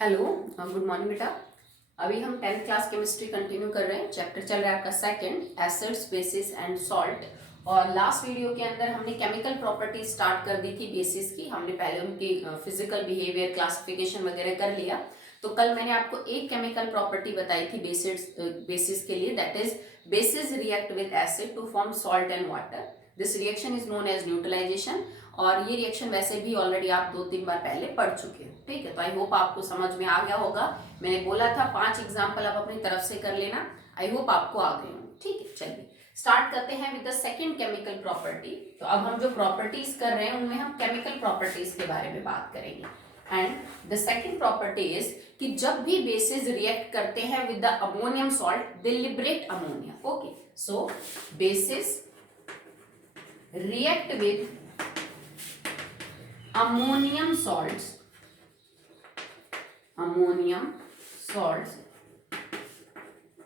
Hello, good morning बेटा। अभी हम 10th क्लास केमिस्ट्री कंटिन्यू कर रहे हैं। चैप्टर चल रहा है आपका second, acids bases and salt. और लास्ट वीडियो के अंदर हमने केमिकल प्रॉपर्टी स्टार्ट कर दी थी बेसिस की। हमने पहले उनकी फिजिकल बिहेवियर क्लासिफिकेशन वगैरह कर लिया। तो कल मैंने आपको एक केमिकल प्रॉपर्टी बताई थी बेसिस के लिए, that is bases react with acid to form salt and water. This reaction is known as neutralization. और ये रिएक्शन वैसे भी ऑलरेडी आप 2-3 बार पहले पढ़ चुके हो, ठीक है। तो आई होप आपको समझ में आ गया होगा। मैंने बोला था 5 एग्जाम्पल आप अपनी तरफ से कर लेना। आई होप आपको आ गए होंगे, ठीक है। चलिए स्टार्ट करते हैं with the second chemical property. तो अब हम जो प्रॉपर्टीज कर रहे हैं उनमें हम केमिकल प्रॉपर्टीज के बारे में बात करेंगे। And the second property is कि जब भी बेसिस रिएक्ट करते हैं with the ammonium salt they liberate ammonia. Okay, so basis react with ammonium salts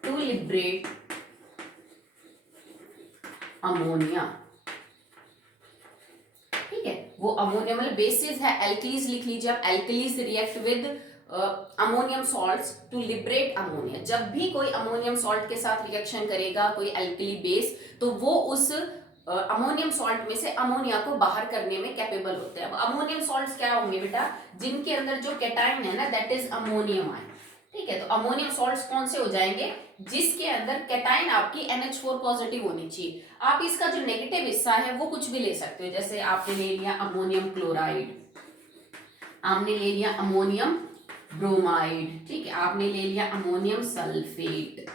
to liberate ammonia। ठीक है, वो अमोनिया मतलब बेसिस है, एल्कलीज लिख लीजिए आप। Alkalis react with ammonium salts to liberate ammonia. जब भी कोई अमोनियम सॉल्ट के साथ रिएक्शन करेगा कोई एल्कली बेस, तो वो उस अमोनियम सॉल्ट में से अमोनिया को बाहर करने में कैपेबल होते हैं। अब अमोनियम सॉल्ट्स क्या होंगे बेटा? जिनके अंदर जो कैटायन है ना, दैट इज अमोनियम आयन। ठीक है, तो अमोनियम सॉल्ट्स कौन से हो जाएंगे? जिसके अंदर कैटायन आपकी NH4 पॉजिटिव होनी चाहिए। आप इसका जो नेगेटिव हिस्सा है वो कुछ भी ले सकते हो। जैसे आपने ले लिया अमोनियम क्लोराइड, आपने ले लिया अमोनियम ब्रोमाइड, ठीक है, आपने ले लिया अमोनियम सल्फेट।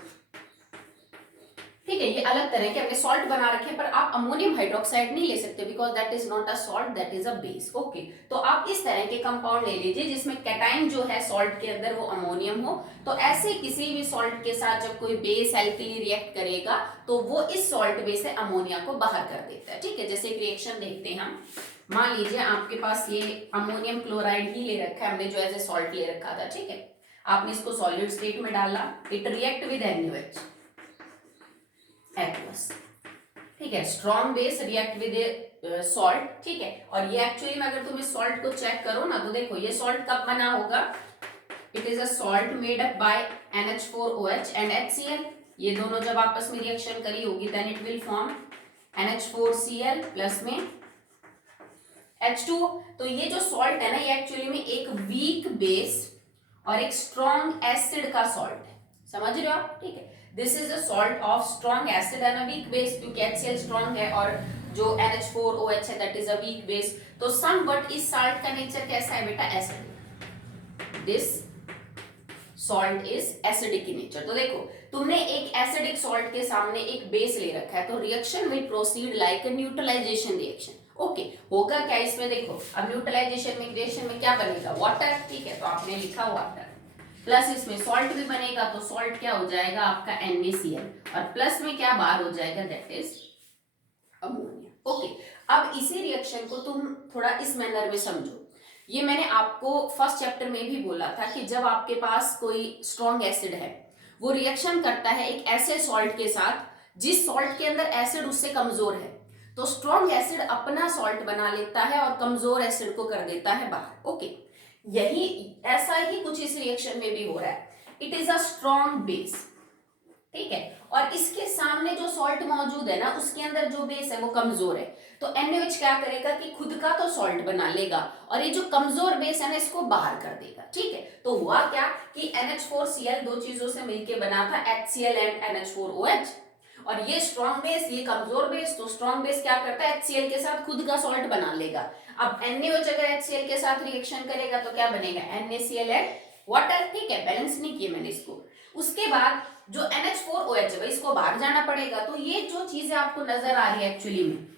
ठीक है, ये अलग तरह के हमने सॉल्ट बना रखे, पर आप अमोनियम हाइड्रोक्साइड नहीं ले सकते because that is not a salt, that is a base. Okay, तो आप इस तरह के कंपाउंड ले लीजिए जिसमें कैटायन जो है सॉल्ट के अंदर वो अमोनियम हो। तो ऐसे किसी भी सॉल्ट के साथ जब कोई बेस एल्कली रिएक्ट करेगा तो वो इस सॉल्ट बेस से अमोनिया को बाहर कर देता है। ठीक है, जैसे एक रिएक्शन देखते हैं हम। मान लीजिए आपके पास ये अमोनियम क्लोराइड ही ले रखा है हमने, जो एज ए सॉल्ट ले रखा था। ठीक है, आपने इसको सॉलिड स्टेट में डाला, it react with NaOH aqueous. ठीक है, strong base react with salt. ठीक है, और ये एक्चुअली में अगर तुम इस सॉल्ट को चेक करो ना, तो देखो ये सॉल्ट कब बना होगा? It is a salt made up by NH4OH and HCl। ये दोनों जब आपस में रिएक्शन करी होगी then it will form NH4Cl plus में H2O। तो ये जो सॉल्ट है ना, ये एक्चुअली में एक वीक बेस और एक स्ट्रॉन्ग एसिड का सॉल्ट है। समझ रहे हो आप? ठीक है, this is a salt of strong acid and a weak base, क्योंकि HCl स्ट्रॉन्ग है और जो NH4OH है that is a weak base. तो सम बट इस सॉल्ट का नेचर कैसा है बेटा? Acidic. This salt is acidic in nature. तो देखो, तुमने एक एसिडिक सॉल्ट के सामने एक बेस ले रखा है, तो reaction will proceed like a neutralization reaction. Okay, होगा क्या इसमें? देखो, अब न्यूट्रलाइजेशन में रिएक्शन में क्या बनेगा? वाटर। ठीक है, तो आपने लिखा वाटर, प्लस इसमें सॉल्ट भी बनेगा, तो सॉल्ट क्या हो जाएगा आपका? NaCl, और प्लस में क्या बाहर हो जाएगा? That is ammonia. ओके, अब इसी रिएक्शन को तुम थोड़ा इस मैनर में समझो। ये मैंने आपको फर्स्ट चैप्टर में भी बोला था कि जब आपके पास कोई स्ट्रॉन्ग एसिड है, वो रिएक्शन करता है एक ऐसे सॉल्ट के साथ जिस सॉल्ट के अंदर एसिड उससे कमजोर है, तो स्ट्रॉन्ग एसिड अपना सॉल्ट बना लेता है और कमजोर एसिड को कर देता है बाहर। ओके, यही ऐसा ही कुछ इस रिएक्शन में भी हो रहा है। It is a strong base, ठीक है, और इसके सामने जो सॉल्ट मौजूद है ना, उसके अंदर जो बेस है वो कमजोर है। तो NaOH क्या करेगा कि खुद का तो सॉल्ट बना लेगा और ये जो कमजोर बेस है ना, इसको बाहर कर देगा। ठीक है, तो हुआ क्या कि NH4Cl दो चीजों से मिलकर बना था, HCl एंड NH4OH। और ये स्ट्रॉन्ग बेस, ये कमजोर बेस, तो स्ट्रॉन्ग बेस क्या करता है? HCl के साथ खुद का सॉल्ट बना लेगा। अब NaOH अगर HCl के साथ रिएक्शन करेगा तो क्या बनेगा? NaCl and water. ठीक है, बैलेंस नहीं किया मैंने इसको। उसके बाद जो NH4OH है इसको बाहर जाना पड़ेगा। तो ये जो चीजें आपको नजर आ रही है एक्चुअली में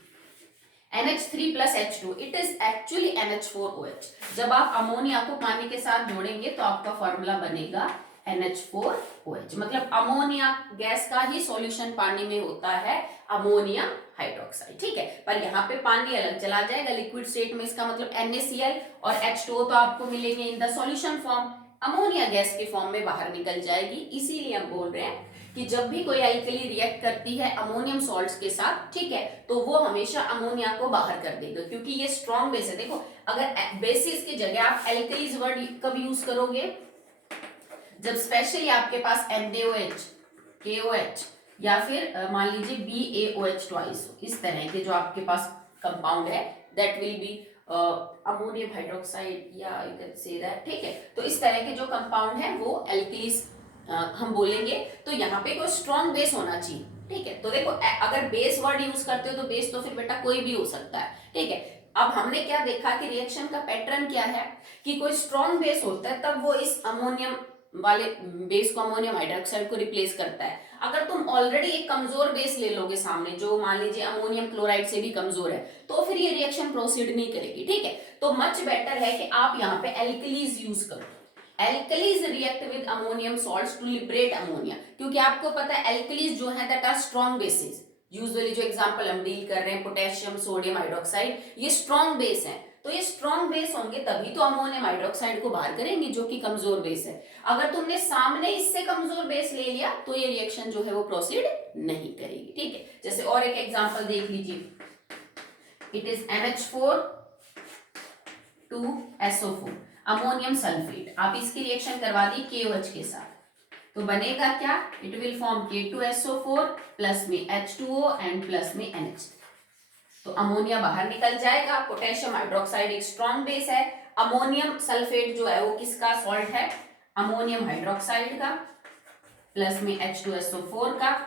NH3 plus H2, it is actually NH4OH। जब आप अमोनिया को पानी के साथ जोड़ेंगे तो आपका फॉर्मूला बनेगा NH4OH। मतलब अमोनिया गैस का ही सॉल्यूशन पानी में होता है, अमोनिया हाइड्रोक्साइड। ठीक है, पर यहाँ पे पानी अलग चला जाएगा लिक्विड स्टेट में, इसका मतलब NaCl और H2O तो आपको मिलेंगे in the solution form, ammonia gas के फॉर्म में बाहर निकल जाएगी। इसीलिए हम बोल रहे हैं कि जब भी कोई एल्कली रिएक्ट करती है अमोनियम सॉल्ट्स के साथ, ठीक है, तो वो हमेशा अमोनिया को बाहर कर देगा, क्योंकि ये स्ट्रॉन्ग बेस है। देखो अगर बेसिस की जगह आप एल्कलीज वर्ड कब यूज करोगे, जब स्पेशली आपके पास NaOH, KOH या फिर मान लीजिए BaOH ट्वाइस, इस तरह के जो आपके पास कंपाउंड है, that will be ammonium hydroxide या यू कैन से दैट, ठीक है। तो इस तरह के जो कंपाउंड है वो एल्कलीज हम बोलेंगे। तो यहाँ पे कोई स्ट्रॉन्ग बेस होना चाहिए, ठीक है। तो देखो अगर बेस वर्ड यूज करते हो तो बेस तो फिर बेटा कोई भी हो सकता है, ठीक है। अब हमने क्या देखा कि रिएक्शन का पैटर्न क्या है, कि कोई स्ट्रॉन्ग बेस होता है तब वो इस अमोनियम वाले बेस को, अमोनियम हाइड्रोक्साइड को रिप्लेस करता है। अगर तुम ऑलरेडी एक कमजोर बेस ले लोगे सामने, जो मान लीजिए अमोनियम क्लोराइड से भी कमजोर है, तो फिर ये रिएक्शन प्रोसीड नहीं करेगी, ठीक है। तो मच बेटर है कि आप यहाँ पे एल्कलीज यूज करो। Alkalis react with ammonium salts to liberate ammonia, क्योंकि आपको पता है एल्कलीज जो है that are strong bases. Usually जो एग्जांपल हम डील कर रहे हैं पोटेशियम सोडियम हाइड्रोक्साइड, ये स्ट्रॉन्ग बेस है। तो ये स्ट्रॉन्ग बेस होंगे तभी तो अमोनियम हाइड्रोक्साइड को बाहर करेंगे, जो कि कमजोर बेस है। अगर तुमने सामने इससे कमजोर बेस ले लिया तो ये रिएक्शन जो है वो प्रोसीड नहीं करेगी, ठीक है। जैसे और एक एग्जांपल देख लीजिए, it is NH4 two SO4 ammonium sulphate. आप इसकी रिएक्शन करवा दी KOH के साथ, तो बनेगा क्या, it will form K2SO4 plus में H2O एंड प्लस में NH। तो अमोनिया बाहर निकल जाएगा। पोटेशियम हाइड्रोक्साइड एक स्ट्रॉन्ग बेस है, अमोनियम सल्फेट जो है वो किसका सॉल्ट है, अमोनियम हाइड्रोक्साइड का प्लस में H2SO4 का।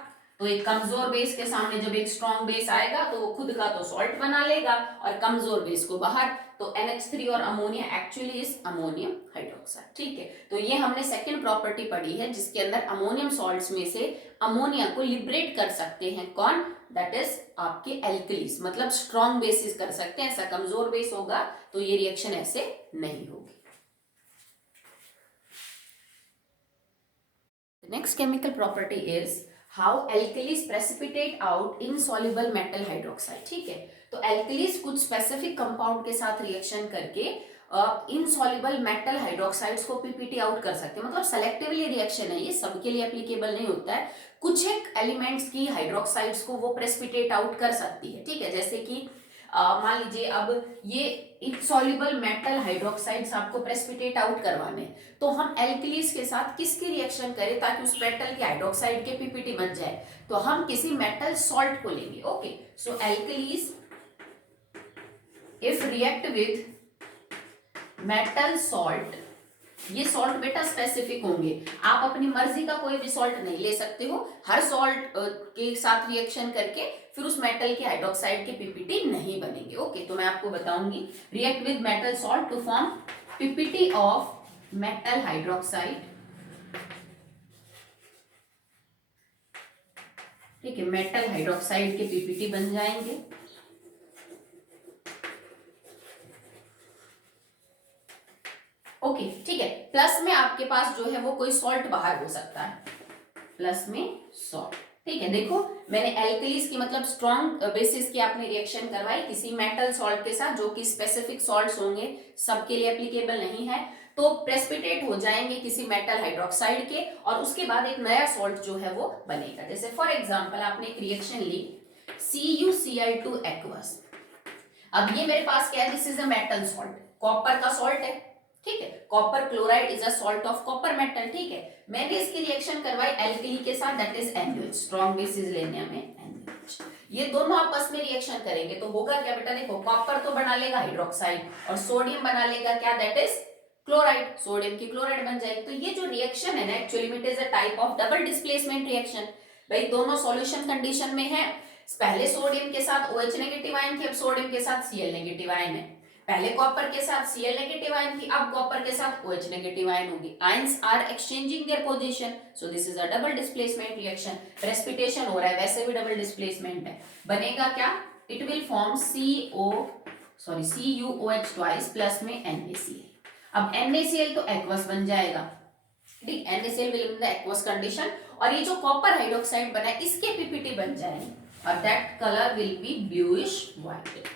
तो एक कमजोर बेस के सामने जब एक स्ट्रॉन्ग बेस आएगा तो वो खुद का तो सॉल्ट बना लेगा और कमजोर बेस को बाहर। तो NH3 और ammonia actually is ammonium hydroxide, ठीक है। तो ये हमने सेकंड प्रॉपर्टी पढ़ी है जिसके अंदर अमोनियम सॉल्ट्स में से अमोनिया को लिबरेट कर सकते हैं कौन, दैट इज आपके एल्कलीज, मतलब स्ट्रॉन्ग बेसिस कर सकते हैं। ऐसा कमजोर बेस होगा तो ये रिएक्शन ऐसे नहीं होगी। Next chemical property is how alkalis precipitate out insoluble metal hydroxide, ठीक है। तो एल्कलीज कुछ स्पेसिफिक कंपाउंड के साथ रिएक्शन करके इनसॉल्युबल मेटल हाइड्रोक्साइड्स को पीपीटी आउट कर सकते हैं, मतलब सेलेक्टिवली रिएक्शन है ये, सबके लिए एप्लीकेबल नहीं होता है। कुछ एक एलिमेंट्स की हाइड्रोक्साइड्स को वो प्रेसिपिटेट आउट कर सकती है, ठीक है। जैसे कि मान लीजिए अब ये इनसॉल्युबल मेटल हाइड्रोक्साइड्स आपको प्रेसिपिटेट आउट करवाने, तो हम एल्कलीज के साथ किसकी रिएक्शन करें ताकि उस मेटल के हाइड्रोक्साइड के पीपीटी बन जाए, तो हम किसी मेटल सॉल्ट को लेंगे, okay. So alkalis if react with metal salt, ये सॉल्ट बेटा स्पेसिफिक होंगे, आप अपनी मर्जी का कोई भी सॉल्ट नहीं ले सकते हो। हर सॉल्ट के साथ रिएक्शन करके फिर उस मेटल के हाइड्रोक्साइड के पीपीटी नहीं बनेंगे, ओके। तो मैं आपको बताऊंगी, react with metal salt to form PPT of metal hydroxide, ठीक है। मेटल हाइड्रोक्साइड के पीपीटी बन जाएंगे, ओके, ठीक है। प्लस में आपके पास जो है वो कोई सॉल्ट बाहर हो सकता है, प्लस में सॉल्ट, ठीक है। देखो मैंने एल्कलीज की मतलब स्ट्रॉन्ग बेसिस की आपने रिएक्शन करवाई किसी मेटल सॉल्ट के साथ, जो कि स्पेसिफिक सॉल्ट्स होंगे, सबके लिए एप्लीकेबल नहीं है, तो प्रेसिपिटेट हो जाएंगे किसी मेटल हाइड्रोक्साइड के, और उसके बाद एक नया सॉल्ट जो है वो बनेगा। जैसे फॉर एग्जांपल आपने एक रिएक्शन ली CuCl2 एक्वस। अब ये मेरे पास क्या है, this is a metal salt, copper का सॉल्ट है, ठीक है। Copper chloride is a salt of copper metal, ठीक है। मैंने इसकी रिएक्शन करवाई एल्कली के साथ, that is NaOH, strong bases लेने हमें NaOH। ये दोनों आपस में रिएक्शन करेंगे तो होगा क्या बेटा, देखो कॉपर तो बना लेगा हाइड्रोक्साइड और सोडियम बना लेगा क्या, दैट इज क्लोराइड, सोडियम की क्लोराइड बन जाएगी। तो ये जो रिएक्शन है ना actually it is a type of double displacement reaction. भाई दोनों सॉल्यूशन कंडीशन में है, पहले सोडियम के साथ OH नेगेटिव आयन थी, अब सोडियम के साथ Cl नेगेटिव आयन है। पहले कॉपर के साथ Cl नेगेटिव आयन थी, अब कॉपर के साथ OH नेगेटिव आयन होगी। Ions are exchanging their position, so this is a double displacement reaction. Precipitation हो रहा है, वैसे भी डबल डिस्प्लेसमेंट है, बनेगा क्या, it will form CuOH twice plus में NaCl। अब NaCl तो एक्वस बन जाएगा, ठीक, NaCl will in the aqueous condition, और ये जो कॉपर हाइड्रोक्साइड बना है इसके पीपीटी बन जाएंगे और that colour will be bluish white.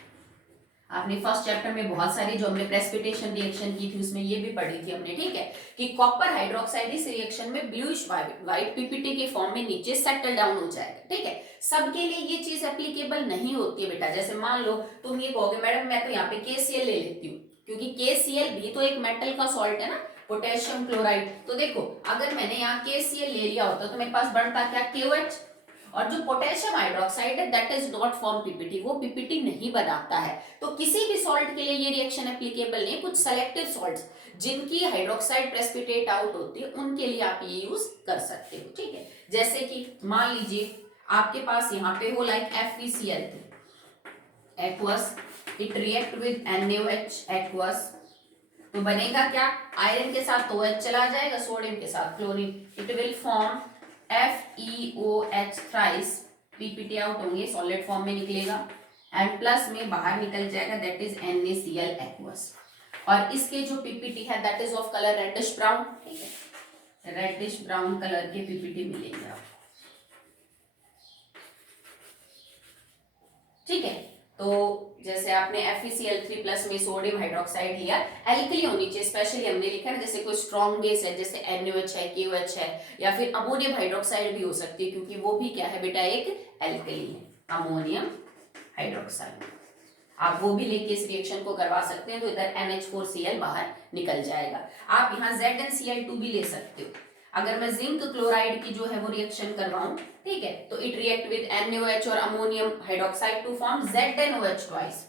आपने फर्स्ट चैप्टर में बहुत सारी जो हमने प्रेसिपिटेशन रिएक्शन की थी उसमें ये भी पढ़ी थी हमने, ठीक है, कि कॉपर हाइड्रोक्साइड इस रिएक्शन में ब्लूइश व्हाइट पीपीटी के फॉर्म में नीचे सेटल डाउन हो जाएगा, ठीक है। सबके लिए ये चीज एप्लीकेबल नहीं होती है बेटा। जैसे मान लो तुम ये कहोगे मैडम मैं तो यहाँ पे KCl ले लेती हूँ, क्योंकि KCl भी तो एक मेटल का सॉल्ट है ना, पोटेशियम क्लोराइड। तो देखो अगर मैंने यहाँ KCl ले लिया होता तो मेरे पास बनता क्या, KOH। और जो पोटेशियम हाइड्रोक्साइड है that is not form PPT, वो पीपीटी नहीं बनाता है। तो किसी भी सॉल्ट के लिए ये रिएक्शन एप्लीकेबल नहीं। कुछ सेलेक्टिव सॉल्ट्स जिनकी हाइड्रोक्साइड प्रेसिपिटेट आउट होती है उनके लिए आप ये यूज कर सकते हो, ठीक है। जैसे कि मान लीजिए आपके पास यहाँ पे हो like FeCl3 aqueous, it react with NaOH aqueous, तो बनेगा क्या, आयरन के साथ OH चला जाएगा, सोडियम के साथ chlorine, it will form FeOH thrice, PPT out होंगे, सॉलिड फॉर्म में निकलेगा, एंड प्लस में बाहर निकल जाएगा दैट इज NaCl एक्वस। और इसके जो पीपीटी है that is of colour reddish brown, ठीक है, रेडिश ब्राउन कलर के पीपीटी मिलेंगे आपको, ठीक है। तो जैसे आपने FeCl3 प्लस में सोडियम हाइड्रोक्साइड लिया, एल्कली होनी चाहिए, स्पेशली हमने लिखा है जैसे कोई स्ट्रॉन्ग बेस है जैसे NaOH है, KOH है, या फिर अमोनियम हाइड्रोक्साइड भी हो सकती है, क्योंकि वो भी क्या है बेटा, एक एल्कली है, अमोनियम हाइड्रोक्साइड। आप वो भी लेके इस रिएक्शन को करवा सकते हैं, तो इधर NH4Cl बाहर निकल जाएगा। आप यहाँ ZnCl2 भी ले सकते हो। अगर मैं जिंक क्लोराइड की जो है वो रिएक्शन करवाऊं, ठीक है, तो इट रिएक्ट विद NaOH और ammonium hydroxide to form ZnOH twice.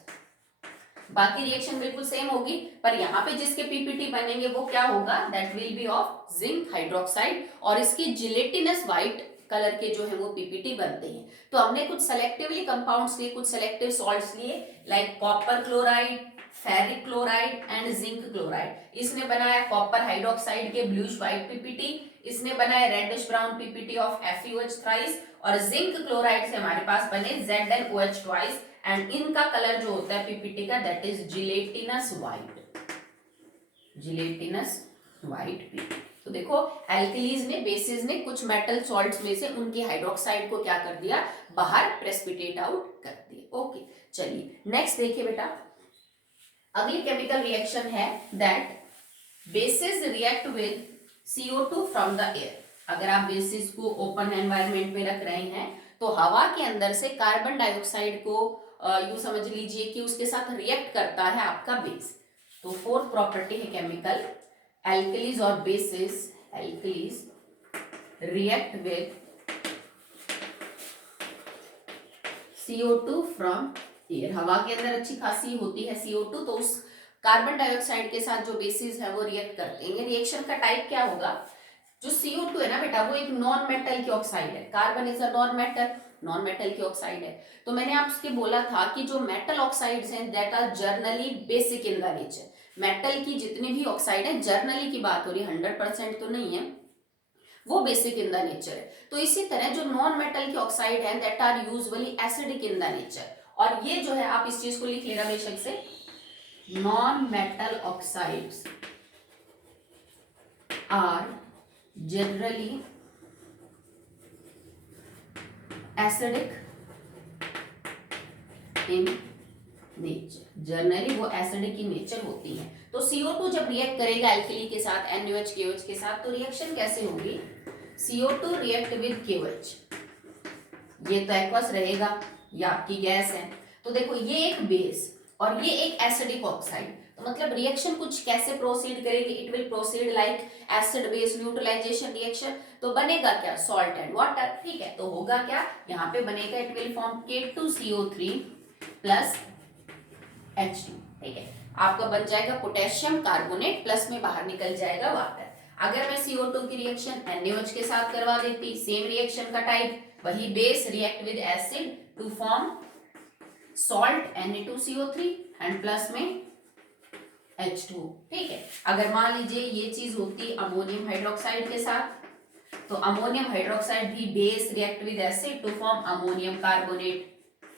बाकी रिएक्शन बिल्कुल सेम होगी, पर यहाँ पे जिसके पीपीटी बनेंगे वो क्या होगा, that will be of zinc hydroxide, और इसकी जिलेटिनस व्हाइट कलर के जो है वो पीपीटी बनते हैं। तो हमने कुछ सेलेक्टिवली कंपाउंड्स लिए, कुछ सेलेक्टिव सॉल्ट्स लिए, like copper chloride, ferric chloride and zinc chloride. इसने बनाया कॉपर हाइड्रोक्साइड के ब्लूइश व्हाइट पीपीटी, इसने बनाया reddish brown PPT of FeOH thrice, और जिंक क्लोराइड से हमारे पास बने ZnOH ट्वाइस, एंड इनका कलर जो होता है पीपीटी का that is gelatinous white, gelatinous white PPT. तो देखो एल्कलीज ने, बेसिस ने कुछ मेटल सॉल्ट्स में से उनकी हाइड्रोक्साइड को क्या कर दिया, बाहर प्रेसिपिटेट आउट कर दिया। ओके चलिए नेक्स्ट देखिए बेटा, अगली केमिकल रिएक्शन है that basis react with CO2 from the air. अगर आप बेसिस को ओपन एनवायरनमेंट में रख रहे हैं तो हवा के अंदर से कार्बन डाइऑक्साइड को यूं समझ लीजिए कि उसके साथ रिएक्ट करता है आपका बेस। तो फोर्थ प्रॉपर्टी है केमिकल, एल्कलीज और basis, alkalis react with CO2 from air. हवा के अंदर अच्छी खासी होती है CO2, तो उस कार्बन डाइऑक्साइड के साथ जो बेसिस है वो रिएक्ट करते हैं। रिएक्शन का टाइप क्या होगा, जो CO2 है ना बेटा वो एक नॉन मेटल की ऑक्साइड है, carbon is a non metal, non metal की ऑक्साइड है। तो मैंने आपसे बोला था कि जो मेटल ऑक्साइड्स हैं that are generally basic in the nature. Metal की जितनी भी ऑक्साइड है, जर्नली की बात हो रही है, 100% तो नहीं है, वो बेसिक इन द नेचर है। तो इसी तरह जो नॉन मेटल की ऑक्साइड है that are usually acidic in the nature. और ये जो है आप इस चीज को लिख लेना बेशक से, non metal oxides are generally acidic in nature, generally वो एसिडिक इन नेचर होती है। तो CO2 जब रिएक्ट करेगा एल्कली के साथ, NaOH KOH के साथ, तो रिएक्शन कैसे होगी, CO2 रिएक्ट विद KOH, ये तो एक्वस रहेगा, ये आपकी गैस है। तो देखो ये एक बेस और ये एक एसिडिक ऑक्साइड, तो मतलब रिएक्शन कुछ कैसे प्रोसीड करेगी, it will proceed like acid base neutralization reaction. तो बनेगा क्या, सॉल्ट एंड वाटर, ठीक है। तो होगा क्या, यहाँ पे बनेगा it will form K2CO3 plus H2, ठीक है। आपका बन जाएगा पोटेशियम कार्बोनेट, प्लस में बाहर निकल जाएगा वाटर। अगर मैं CO2 की रिएक्शन NaOH के साथ करवा देती, सेम रिएक्शन का टाइप वही, base react with acid to form salt Na2CO3 and plus में H2, ठीक है। अगर मान लीजिए ये चीज होती अमोनियम हाइड्रोक्साइड के साथ, तो अमोनियम हाइड्रोक्साइड भी base react with acid to form ammonium carbonate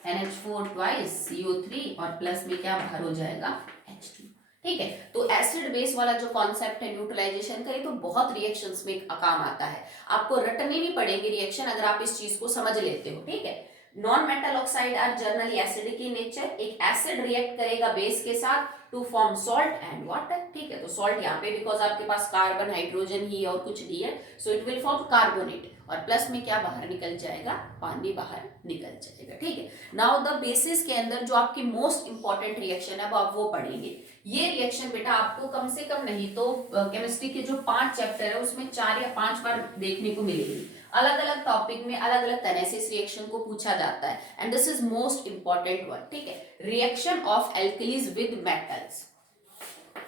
NH4 twice CO3 और प्लस में क्या बाहर हो जाएगा H2, ठीक है। तो एसिड बेस वाला जो कॉन्सेप्ट है न्यूट्रलाइजेशन का, ये तो बहुत रिएक्शंस में काम आता है, आपको रटने नहीं पड़ेंगे रिएक्शन अगर आप इस चीज को समझ लेते हो, ठीक है। Non metal oxide are generally acidic in nature, एक एसिड रिएक्ट करेगा बेस के साथ to form salt and water, ठीक है। तो सॉल्ट यहाँ पे बिकॉज आपके पास कार्बन हाइड्रोजन ही और कुछ नहीं है, so it will form carbonate, और प्लस में क्या बाहर निकल जाएगा, पानी बाहर निकल जाएगा, ठीक है। नाउ द बेसिस के अंदर जो आपकी मोस्ट इंपॉर्टेंट रिएक्शन है अब वो पढ़ेंगे। ये रिएक्शन बेटा आपको कम से कम नहीं तो केमिस्ट्री के जो 5 चैप्टर है उसमें 4 या 5 बार देखने को मिलेगी। अलग अलग टॉपिक में अलग अलग तरह से इस रिएक्शन को पूछा जाता है, and this is most important one, ठीक है। Reaction of alkalis with metals,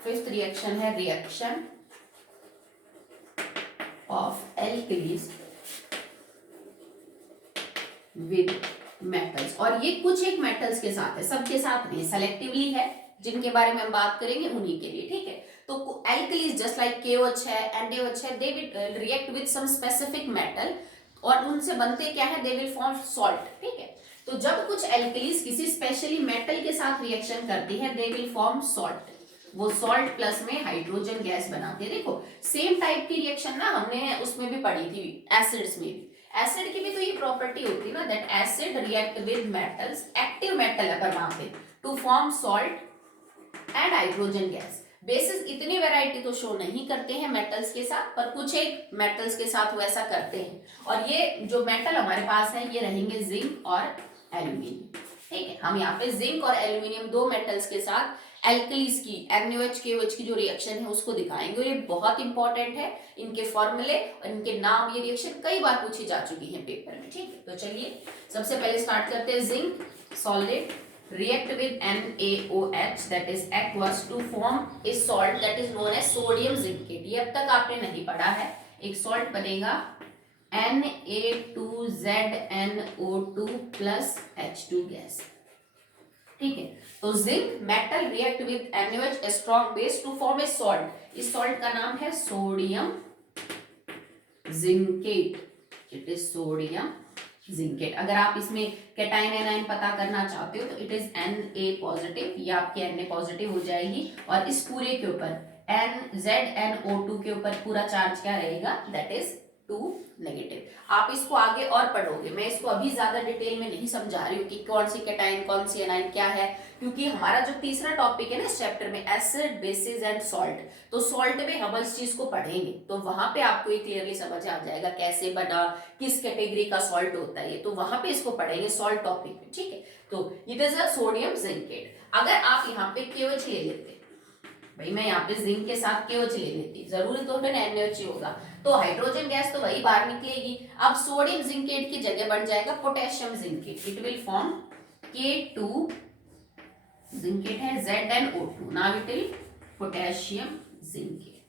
fifth reaction है reaction of alkalis with metals, और ये कुछ एक मेटल्स के साथ है, सबके साथ नहीं, सेलेक्टिवली है, जिनके बारे में हम बात करेंगे उन्हीं के लिए, ठीक है। तो एल्कलीज जस्ट लाइक KOH है, NaOH है, they will react with some specific metal, और उनसे बनते क्या है, दे विल फॉर्म सॉल्ट, ठीक है। तो जब कुछ एल्कलीज किसी स्पेशली मेटल के साथ रिएक्शन करती है, दे विल फॉर्म सॉल्ट, वो सॉल्ट प्लस में हाइड्रोजन गैस बनाती है। देखो सेम टाइप की रिएक्शन ना हमने उसमें भी पढ़ी थी, एसिड्स में भी। एसिड की भी तो ये प्रॉपर्टी होती है ना, that acid react with metals, active metal है पर वहां पे, to form salt and hydrogen gas. Bases इतनी वैरायटी तो शो नहीं करते हैं मेटल्स के साथ, पर कुछ एक मेटल्स के साथ वो ऐसा करते हैं, और ये जो मेटल हमारे पास है ये रहेंगे जिंक और एल्यूमिनियम, ठीक है। हम यहाँ पे जिंक और एल्यूमिनियम दो मेटल्स के साथ एल्कलीज की NaOH KOH की जो रिएक्शन है उसको दिखाएंगे, और ये बहुत इंपॉर्टेंट है, इनके फॉर्मूले और इनके नाम, ये रिएक्शन कई बार पूछी जा चुकी है पेपर में, ठीक है। तो चलिए सबसे पहले स्टार्ट करते हैं। Zinc solid react with NaOH that is aqueous to form a salt that is known as sodium zincate। ये अब तक आपने नहीं पढ़ा है, एक सॉल्ट बनेगा Na2ZNO2 प्लस H2 गैस, ठीक है। तो zinc metal react with NaOH a strong base to form a salt। इस सॉल्ट का नाम है sodium zincate, it is sodium zincate. अगर आप इसमें कैटाइन एनाइन पता करना चाहते हो तो इट इज Na पॉजिटिव, ये आपकी Na पॉजिटिव हो जाएगी, और इस पूरे के ऊपर ZNO2 के ऊपर पूरा चार्ज क्या रहेगा, दैट इज 2 नेगेटिव। आप इसको आगे और पढ़ोगे, मैं इसको अभी ज्यादा डिटेल में नहीं समझा रही हूँ कि कौन सी कैटाइन कौन सी एनाइन क्या है, क्योंकि हमारा जो तीसरा टॉपिक है ना इस चैप्टर में, एसिड बेसिस एंड सॉल्ट, तो सॉल्ट में हम इस चीज को पढ़ेंगे, तो वहां पे आपको ये क्लियरली समझ आ जाएगा कैसे बना, किस कैटेगरी का सॉल्ट होता है ये, तो वहां पे इसको पढ़ेंगे सॉल्ट टॉपिक में, ठीक है। तो it is a sodium zincate. अगर आप यहाँ पे KOH ले लेते, भाई मैं यहाँ पे जिंक के साथ KOH ले लेती, जरूरी तो फिर NaOH होगा, तो हाइड्रोजन गैस तो वही बाहर निकलेगी। अब सोडियम जिंकेट की जगह बन जाएगा potassium zincate, it will form K2 zincate है ZnO2, now it will potassium zincate,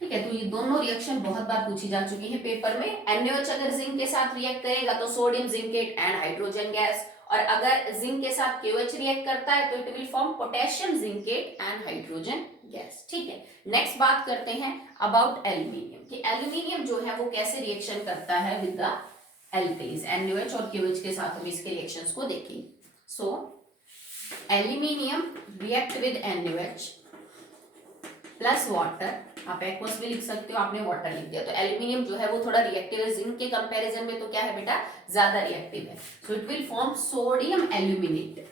ठीक है। तो ये दोनों रिएक्शन बहुत बार पूछी जा चुकी है पेपर में। NaOH अगर जिंक के साथ रिएक्ट करेगा तो sodium zincate and hydrogen gas, और अगर जिंक के साथ KOH रिएक्ट करता है तो it will form potassium zincate and hydrogen gas, ठीक है। नेक्स्ट बात करते हैं अबाउट एल्यूमिनियम, कि एल्यूमिनियम जो है वो कैसे रिएक्शन करता है विद द एल्कलीज, NaOH और KOH के साथ हम इसके रिएक्शंस को देखेंगे। So aluminium react with NaOH plus water, आप एक्वस भी लिख सकते हो, आपने वाटर लिख दिया, तो एल्यूमिनियम जो है वो थोड़ा रिएक्टिव है, जिंक के कंपैरिजन में तो क्या है बेटा, ज्यादा रिएक्टिव है, so it will form sodium aluminate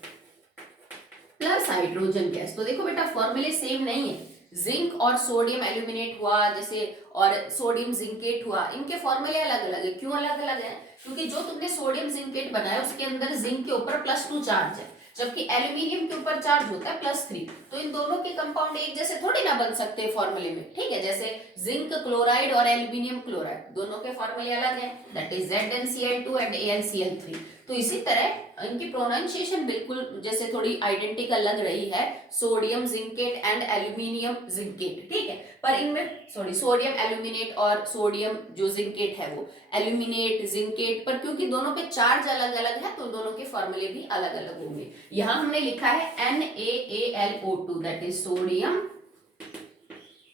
plus hydrogen gas. तो देखो बेटा फॉर्मूले सेम नहीं है, जिंक और सोडियम एल्यूमिनेट हुआ जैसे, और सोडियम जिंकेट हुआ, इनके फॉर्मूले अलग अलग है। क्यों अलग अलग है, क्योंकि जो तुमने सोडियम जिंकेट बनाया उसके अंदर जिंक के ऊपर +2 चार्ज है, जबकि एल्यूमिनियम के ऊपर चार्ज होता है +3, तो इन दोनों के कंपाउंड एक जैसे थोड़ी ना बन सकते हैं फॉर्मूले में, ठीक है। जैसे जिंक क्लोराइड और एल्यूमिनियम क्लोराइड दोनों के फॉर्मूले अलग हैं, that is ZnCl2 and AlCl3। तो इसी तरह इनकी प्रोनाउंसिएशन बिल्कुल जैसे थोड़ी आइडेंटिकल लग रही है, sodium zincate and aluminium zincate, ठीक है। पर इनमें सोडियम एल्यूमिनेट और सोडियम जो जिंकेट है वो एल्यूमिनेट जिंकेट, पर क्योंकि दोनों पे चार्ज अलग अलग है तो दोनों के फॉर्मूले भी अलग अलग होंगे। यहां हमने लिखा है NaAlO2 that is sodium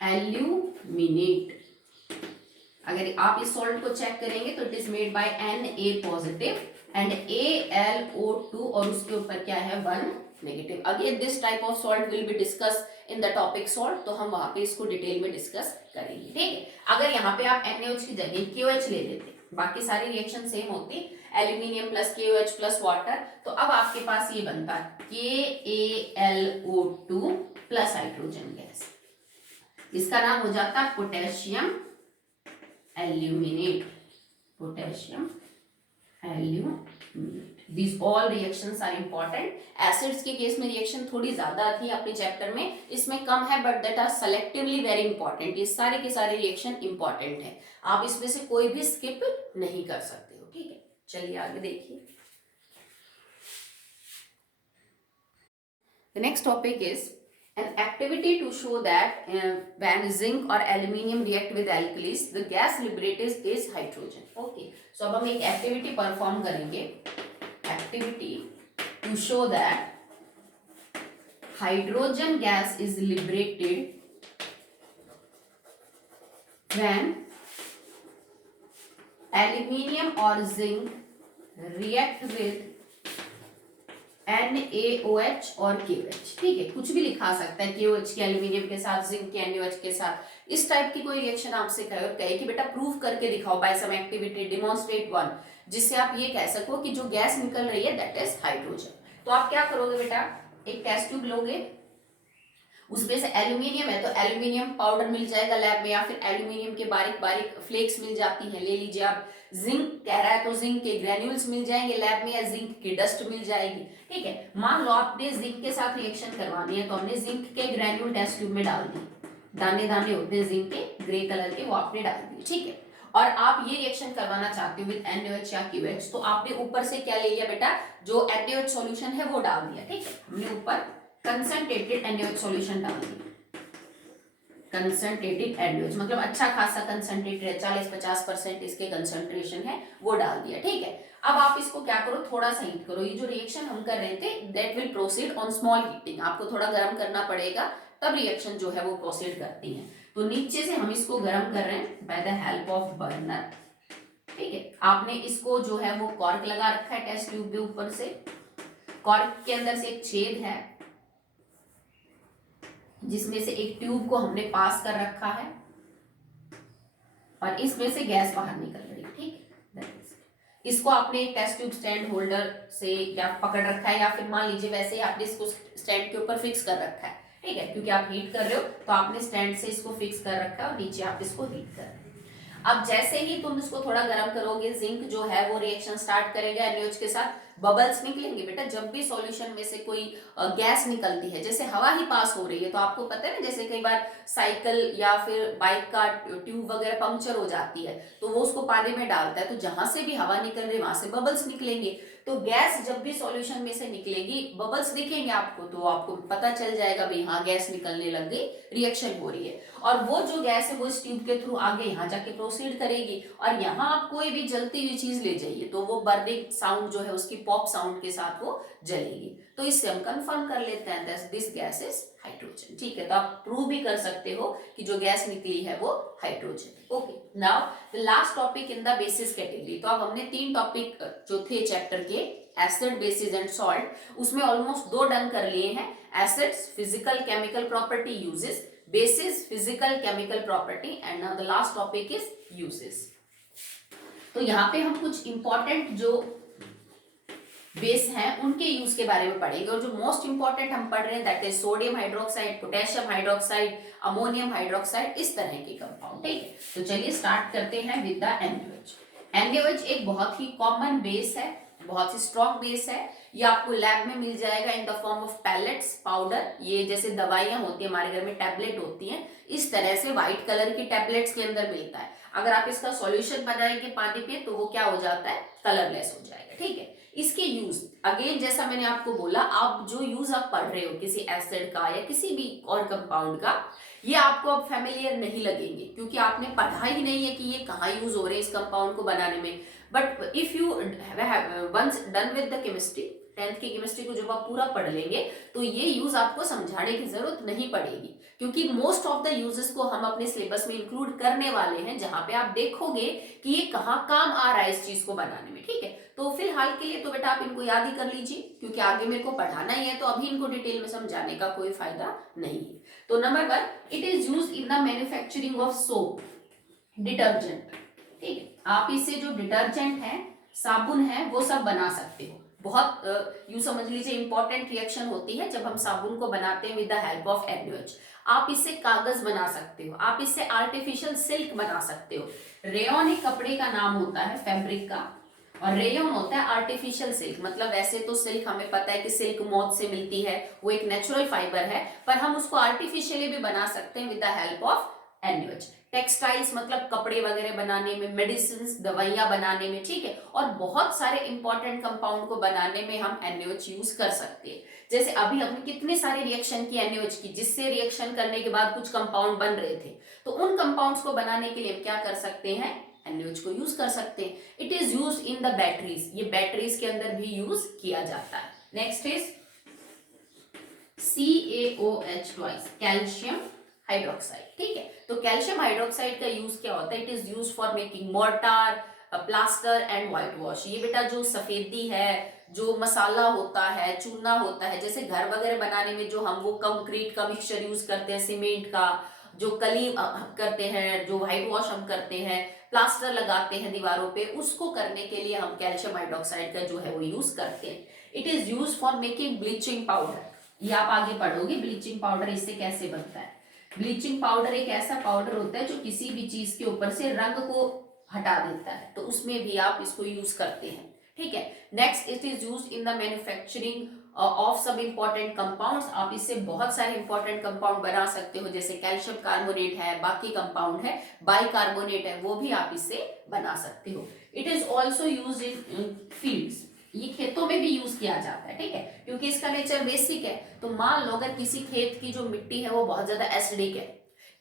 aluminate. अगर आप इस सॉल्ट को चेक करेंगे तो it is made by Na positive and AlO2, और उसके ऊपर क्या है 1 negative. Again this type of salt will be discuss in the topic salt, तो हम वहां पे इसको डिटेल में डिस्कस करेंगे, ठीक है। अगर यहाँ पे आप NaOH की जगह KOH ले लेते बाकी सारी रिएक्शन सेम होती, aluminium plus KOH plus water. तो अब आपके पास ये बनता है KaLO2 प्लस हाइड्रोजन गैस, इसका नाम हो जाता है potassium aluminate, potassium aluminate. These all reactions are important. Acids के केस में रिएक्शन थोड़ी ज्यादा थी अपने चैप्टर में, इसमें कम है, but that are selectively very important. ये सारे के सारे रिएक्शन इंपॉर्टेंट है, आप इसमें से कोई भी स्किप नहीं कर सकते हो, ठीक है। चलिए आगे देखिए। The next topic is an activity to show that when zinc or aluminium react with alkalis, the gas liberated is hydrogen. Okay, so अब हम एक activity perform करेंगे, activity to show that hydrogen gas is liberated when aluminium or zinc react with NaOH और KOH, ठीक है, कुछ भी लिखा सकता है, KOH के एल्यूमिनियम के साथ, जिंक के NaOH के साथ, इस टाइप की कोई रिएक्शन आपसे कहे कि बेटा प्रूव करके दिखाओ by some activity, demonstrate one, जिससे आप ये कह सको कि जो गैस निकल रही है दैट इज हाइड्रोजन। तो आप क्या करोगे बेटा, एक टेस्ट ट्यूब लोगे, उसमें से एल्यूमिनियम है तो एल्यूमिनियम पाउडर मिल जाएगा लैब में, या फिर एल्यूमिनियम के बारीक बारीक फ्लेक्स मिल जाती है, ले लीजिए आप। जिंक कह रहा है तो जिंक के ग्रेन्यूल्स मिल जाएंगे लैब में, या जिंक की डस्ट मिल जाएगी, ठीक है। मान लो आपने जिंक के साथ रिएक्शन करवानी है, तो हमने जिंक के ग्रेन्यूल टेस्ट ट्यूब में डाल दी, दाने दाने होते हैं जिंक के ग्रे कलर के, वो आपने डाल दिए, ठीक है। और आप ये रिएक्शन करवाना चाहते हो विद NaOH या KOH, तो आपने ऊपर से क्या ले लिया बेटा, जो NaOH सॉल्यूशन है वो डाल दिया, ठीक है। हमने ऊपर कंसंट्रेटेड NaOH सॉल्यूशन डाल दिया, कंसंट्रेटेड NaOH मतलब अच्छा खासा कंसंट्रेटेड है, 40-50% इसके कंसंट्रेशन है, वो डाल दिया, ठीक है। अब आप इसको क्या करो, थोड़ा सा हीट करो। ये जो रिएक्शन हम कर रहे थे that will proceed on small heating, आपको थोड़ा गर्म करना पड़ेगा, तब रिएक्शन जो है वो प्रोसीड करती है। तो नीचे से हम इसको गर्म कर रहे हैं by the help of burner, ठीक है। आपने इसको जो है वो कॉर्क लगा रखा है टेस्ट ट्यूब के ऊपर से, कॉर्क के अंदर से एक छेद है जिसमें से एक ट्यूब को हमने पास कर रखा है, और इसमें से गैस बाहर निकल रही है, ठीक है। इसको आपने एक टेस्ट ट्यूब स्टैंड होल्डर से या पकड़ रखा है, या फिर मान लीजिए वैसे ही आपने इसको स्टैंड के ऊपर फिक्स कर रखा है, ठीक है, क्योंकि आप हीट कर रहे हो तो आपने स्टैंड से इसको फिक्स कर रखा है और नीचे आप इसको हीट कर रहे हो। अब जैसे ही तुम इसको थोड़ा गर्म करोगे, जिंक जो है वो रिएक्शन स्टार्ट करेगा NaOH के साथ, बबल्स निकलेंगे बेटा। जब भी सॉल्यूशन में से कोई गैस निकलती है, जैसे हवा ही पास हो रही है, तो आपको पता है ना, जैसे कई बार साइकिल या फिर बाइक का ट्यूब वगैरह पंक्चर हो जाती है, तो वो उसको पानी में डालता है, तो जहां से भी हवा निकल रही है वहां से बबल्स निकलेंगे। तो गैस जब भी सॉल्यूशन में से निकलेगी, बबल्स दिखेंगे आपको, तो आपको पता चल जाएगा भाई हाँ गैस निकलने लग गई, रिएक्शन हो रही है। और वो जो गैस है वो इस ट्यूब के थ्रू आगे यहाँ जाके प्रोसीड करेगी, और यहाँ आप कोई भी जलती हुई चीज ले जाइए तो वो बर्निंग साउंड जो है उसकी पॉप साउंड के साथ वो जलेगी। तो इससे हम कंफर्म कर लेते हैं that this gas is hydrogen, ठीक है। तो आप प्रूव भी कर सकते हो कि जो गैस निकली है वो hydrogen. Okay, now the last topic in the basis category. तो अब हमने 3 टॉपिक जो थे चैप्टर के, एसिड, बेसिस एंड सॉल्ट, उसमें ऑलमोस्ट 2 डन कर लिए हैं। Acids physical chemical property uses, basis physical chemical property, and now the last topic is uses। तो यहाँ पे हम कुछ इंपॉर्टेंट जो बेस हैं उनके यूज के बारे में पढ़ेंगे, और जो मोस्ट इंपॉर्टेंट हम पढ़ रहे हैं that is sodium hydroxide, potassium hydroxide, ammonium hydroxide, इस तरह के कंपाउंड, ठीक है। तो चलिए स्टार्ट करते हैं विद द NaOH। NaOH एक बहुत ही कॉमन बेस है, बहुत ही स्ट्रॉन्ग बेस है। ये आपको लैब में मिल जाएगा in the form of pellets, powder. ये जैसे दवाइयां होती है हमारे घर में टैबलेट होती हैं, इस तरह से व्हाइट कलर की टैबलेट्स के अंदर मिलता है। अगर आप इसका सॉल्यूशन बनाएंगे पानी पे तो वो क्या हो जाता है, कलरलेस हो जाएगा, ठीक है। इसके यूज अगेन जैसा मैंने आपको बोला, आप जो यूज आप पढ़ रहे हो किसी एसिड का या किसी भी और कंपाउंड का, ये आपको अब फैमिलियर नहीं लगेंगे, क्योंकि आपने पढ़ा ही नहीं है कि ये कहाँ यूज हो रहे हैं इस कंपाउंड को बनाने में। But if you once done with the chemistry, 10th की केमिस्ट्री को जब आप पूरा पढ़ लेंगे तो ये यूज आपको समझाने की जरूरत नहीं पड़ेगी, क्योंकि मोस्ट ऑफ द यूजेस को हम अपने सिलेबस में इंक्लूड करने वाले हैं, जहां पे आप देखोगे कि ये कहाँ काम आ रहा है इस चीज को बनाने में, ठीक है। तो फिलहाल के लिए तो बेटा आप इनको याद ही कर लीजिए, क्योंकि आगे मेरे को पढ़ाना ही है, तो अभी इनको डिटेल में समझाने का कोई फायदा नहीं है। तो number 1, it is use in the manufacturing of soap, detergent. ठीक है। आप इससे जो डिटर्जेंट है, साबुन है, वो सब बना सकते हो। बहुत यूं समझ लीजिए इंपॉर्टेंट रिएक्शन होती है जब हम साबुन को बनाते हैं with the help of NaOH। आप इससे कागज बना सकते हो, आप इससे आर्टिफिशियल सिल्क बना सकते हो। रेयॉन एक कपड़े का नाम होता है, फैब्रिक का, और रेयॉन होता है आर्टिफिशियल सिल्क। मतलब वैसे तो सिल्क हमें पता है कि सिल्क मोथ से मिलती है, वो एक नेचुरल फाइबर है, पर हम उसको आर्टिफिशियली भी बना सकते हैं with the help of NaOH। Textiles मतलब कपड़े वगैरह बनाने में, मेडिसिन दवाइयां बनाने में, ठीक है, और बहुत सारे इंपॉर्टेंट कंपाउंड को बनाने में हम NaOH यूज कर सकते हैं। जैसे अभी हमने कितने सारे रिएक्शन की NaOH की, जिससे रिएक्शन करने के बाद कुछ कंपाउंड बन रहे थे, तो उन कंपाउंड्स को बनाने के लिए हम क्या कर सकते हैं, NaOH को यूज कर सकते हैं। It is use in the batteries, ये बैटरीज के अंदर भी यूज किया जाता है। Next is CaOH twice, calcium hydroxide, ठीक है। तो कैल्शियम हाइड्रोक्साइड का यूज क्या होता है, it is use for making mortar, plaster and white wash. ये बेटा जो सफेदी है, जो मसाला होता है, चूना होता है, जैसे घर वगैरह बनाने में जो हम वो कंक्रीट का मिक्सचर यूज करते हैं, सीमेंट का, जो कली करते हैं, जो व्हाइट वॉश हम करते हैं, प्लास्टर लगाते हैं दीवारों पे, उसको करने के लिए हम कैल्शियम हाइड्रोक्साइड का जो है वो यूज करते हैं। It is use for making bleaching powder. ये आप आगे पढ़ोगे ब्लीचिंग पाउडर इससे कैसे बनता है। ब्लीचिंग पाउडर एक ऐसा पाउडर होता है जो किसी भी चीज के ऊपर से रंग को हटा देता है, तो उसमें भी आप इसको यूज करते हैं, ठीक है। Next, it is used in the manufacturing of सब इंपॉर्टेंट कंपाउंड्स। आप इससे बहुत सारे इंपॉर्टेंट कंपाउंड बना सकते हो, जैसे कैल्शियम कार्बोनेट है, बाकी कंपाउंड है, बाइकार्बोनेट है, वो भी आप इससे बना सकते हो। It is also use in fields, ये खेतों में भी यूज किया जाता है, ठीक है, क्योंकि इसका नेचर बेसिक है। तो मान लो अगर किसी खेत की जो मिट्टी है वो बहुत ज्यादा एसिडिक है,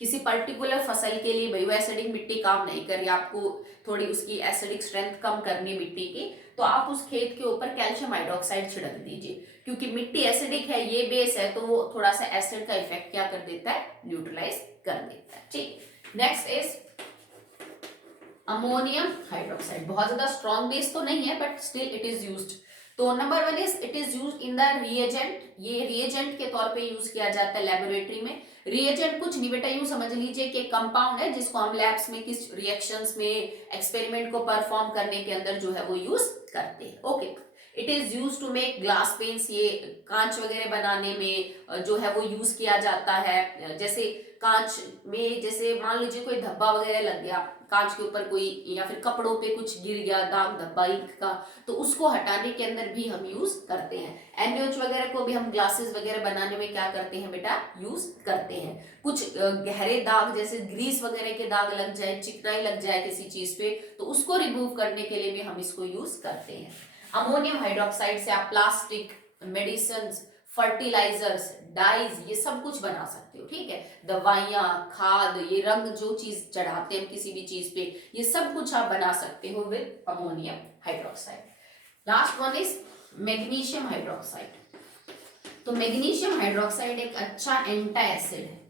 किसी पर्टिकुलर फसल के लिए बायो एसिडिक मिट्टी काम नहीं कर रही, आपको थोड़ी उसकी एसिडिक स्ट्रेंथ कम करनी मिट्टी की, तो आप उस खेत के ऊपर कैल्शियम हाइड्रोक्साइड छिड़क दीजिए, क्योंकि मिट्टी एसिडिक है, ये बेस है, तो वो थोड़ा सा एसिड का इफेक्ट क्या कर देता है, न्यूट्रलाइज कर देता है, ठीक। Next is ammonium hydroxide. बहुत ज्यादा स्ट्रॉन्ग बेस तो नहीं है, but still it is used. तो number 1 is it is used in the reagent. ये रिएजेंट के तौर पे यूज किया जाता है लेबोरेटरी में। रिएजेंट कुछ नहीं बेटा, यूं समझ लीजिए कि कंपाउंड है जिसको हम लैब्स में किस रिएक्शंस में, एक्सपेरिमेंट को परफॉर्म करने के अंदर जो है वो यूज करते हैं, okay. It is use to make glass paints, ये कांच वगैरह बनाने में जो है वो यूज किया जाता है। जैसे कांच में, जैसे मान लीजिए कोई धब्बा वगैरह लग गया कांच के ऊपर कोई, या फिर कपड़ों पे कुछ गिर गया दाग धब्बा इंक का, तो उसको हटाने के अंदर भी हम यूज करते हैं। NaOH वगैरह को भी हम ग्लासेस वगैरह बनाने में क्या करते हैं बेटा, यूज करते हैं। कुछ गहरे दाग जैसे ग्रीस वगैरह के दाग लग जाए, चिकनाई लग जाए किसी चीज पे, तो उसको रिमूव करने के लिए भी हम इसको यूज करते हैं। अमोनियम हाइड्रोक्साइड से आप प्लास्टिक, मेडिसिन, फर्टिलाइजर्स, डाइज, ये सब कुछ बना सकते हो, ठीक है। दवाइयां, खाद, ये रंग जो चीज चढ़ाते हैं किसी भी चीज पे, ये सब कुछ आप बना सकते हो with ammonium hydroxide. Last one is magnesium hydroxide. तो मैग्नीशियम हाइड्रोक्साइड एक अच्छा एंटी एसिड है।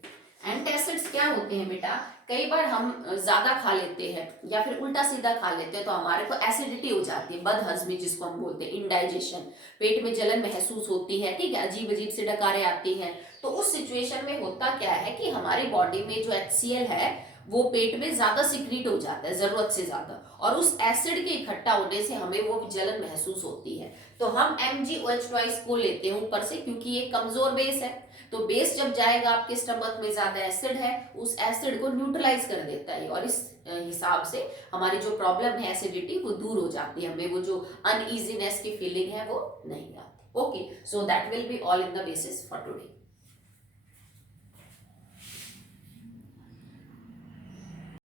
एंटासिड्स क्या होते हैं बेटा, कई बार हम ज्यादा खा लेते हैं या फिर उल्टा सीधा खा लेते हैं, तो हमारे को एसिडिटी हो जाती है, बदहजमी जिसको हम बोलते हैं, इंडाइजेशन, पेट में जलन महसूस होती है, ठीक है, अजीब अजीब से डकारें आती हैं। तो उस सिचुएशन में होता क्या है कि हमारी बॉडी में जो HCl है वो पेट में ज्यादा सिक्रीट हो जाता है, जरूरत से ज्यादा, और उस एसिड के इकट्ठा होने से हमें वो जलन महसूस होती है। तो हम MgOH ट्वाइस को लेते हैं ऊपर से, क्योंकि ये कमजोर बेस है। तो बेस जब जाएगा आपके स्टमक में, ज्यादा एसिड है, उस एसिड को न्यूट्रलाइज कर देता है, और इस हिसाब से हमारी जो प्रॉब्लम है एसिडिटी वो दूर हो जाती है, हमें वो जो अनईजीनेस की फीलिंग है वो नहीं आती, okay. So that will be all in the basis for today.